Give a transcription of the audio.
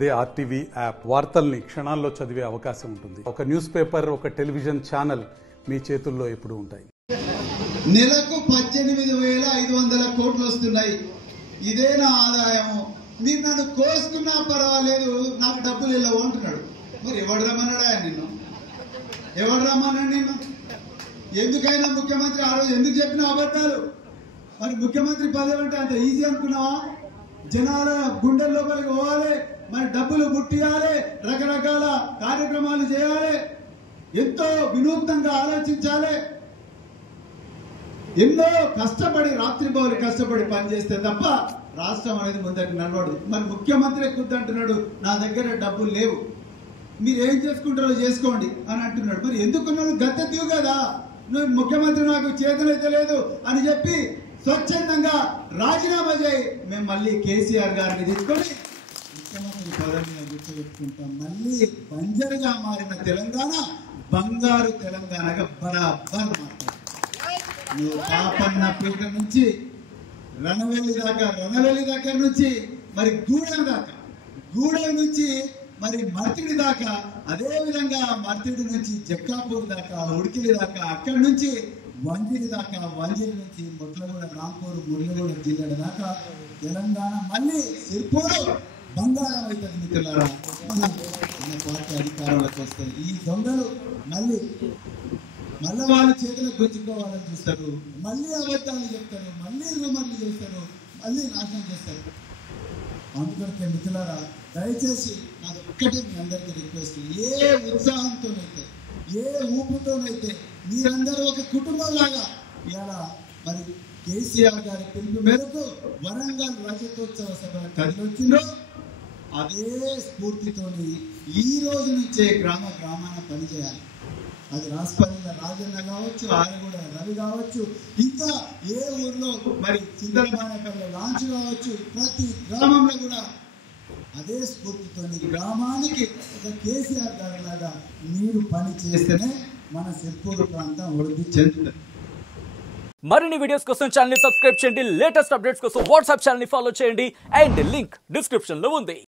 అదే RTV app వార్తల్ని క్షణాల్లో చదివే అవకాశం ఉంటుంది. ఒక న్యూస్ పేపర్, ఒక టెలివిజన్ ఛానల్ మీ చేతుల్లో ఎప్పుడూ ఉంటాయి. నెలకు 18,500 కోట్లు వస్తున్నాయి. ఇదే నా ఆదాయము. మీరు నన్ను కోసుకున్నా పర్వాలేదు, నాకు డబ్బులు వెళ్ళవు అంటున్నాడు. మరి ఎవడు రమ్మన్నాడా నిన్ను? ఎవడు రమ్మన్నాడు నిన్ను? ఎందుకైనా ముఖ్యమంత్రి ఆ రోజు ఎందుకు చెప్పిన అబద్ధాలు? మరి ముఖ్యమంత్రి పదవి అంటే అంత ఈజీ అనుకున్నావా? జనాల గుండెల లోపలికి పోవాలి, మరి డబ్బులు ముట్టియాలి, రకరకాల కార్యక్రమాలు చేయాలి, ఎంతో వినూత్నంగా ఆలోచించాలి, ఎన్నో కష్టపడి రాత్రిబౌలు కష్టపడి పనిచేస్తే తప్ప రాష్ట్రం అనేది ముందరికి నడవడు. మరి ముఖ్యమంత్రి కుద్దంటున్నాడు, నా దగ్గర డబ్బులు లేవు, మీరు ఏం చేసుకుంటారో చేసుకోండి అని అంటున్నాడు. మరి ఎందుకున్నాడు? గద్దె తీవు కదా, నువ్వు ముఖ్యమంత్రి నాకు చేతనైతే లేదు అని చెప్పి స్వచ్ఛందంగా రాజీనామా చేయి, మేము మళ్ళీ కేసీఆర్ గారిని తీసుకొని ముఖ్యమంత్రి పదవిని గుర్తుపెట్టుకుంటాం. మళ్ళీ బంజరుగా మారిన తెలంగాణ బంగారు తెలంగాణగా బరాబర్ మాట్లాడు. నువ్వు పాపన్నపేట నుంచి రణవెల్లి దాకా, రణవెల్లి దగ్గర నుంచి మరి గూడెం దాకా, గూడెం నుంచి మరి మర్తిడి దాకా, అదే విధంగా మర్తిడి నుంచి జక్కాపూర్ దాకా, ఉడికిలి దాకా, అక్కడి నుంచి వంజిరి దాకా, వంజిరి నుంచి మొట్లగూడ, రాంపూర్, ముర్లగూడ జిల్లాల దాకా తెలంగాణ మళ్ళీ సిర్పూరు బంగారం అవుతుంది. మిత్రులారా, మన పార్టీ అధికారంలోకి వస్తాయి. ఈ దొంగలు మళ్ళీ వాళ్ళ చేతులకు గుంజుకోవాలని చూస్తారు, మళ్ళీ అబద్ధాలు చెప్తారు, మళ్ళీ రూమర్లు చేస్తారు, మళ్ళీ నాశనం చేస్తారు. అందుకని మిత్రులారా, దయచేసి నాకు ఒక్కటే మీ అందరికీ రిక్వెస్ట్, ఏ ఉత్సాహంతోనైతే, ఏ ఊపుతోనైతే మీరందరూ ఒక కుటుంబం లాగా ఇలా మరి కేసీఆర్ గారి పిలుపు మేరకు వరంగల్ రజతోత్సవ సభ కదిలొచ్చిందో అదే స్ఫూర్తితోని ఈ రోజు నుంచే గ్రామాన పనిచేయాలి. అది రాజపల్లిలో రాజన్న కావచ్చు, ఆరగూడ రవి కావచ్చు, ఇంకా ఏ ఊర్లో మరి సిందరబానపల్లి లాంచ్ కావచ్చు, ప్రతి గ్రామంలో కూడా అదే స్ఫూర్తితోని గ్రామానికి ఒక కేసీఆర్ గారి లాగా మీరు పని చేస్తేనే మన సిర్పూరు ప్రాంతం అభివృద్ధి చెందుతుంది. మరిన్ని వీడియోస్ కోసం ఛానల్ ని సబ్స్క్రైబ్ చేయండి. లేటెస్ట్ అప్డేట్స్ కోసం వాట్సాప్ ఛానల్ ని ఫాలో చేయండి. అండ్ లింక్ డిస్క్రిప్షన్ లో ఉంది.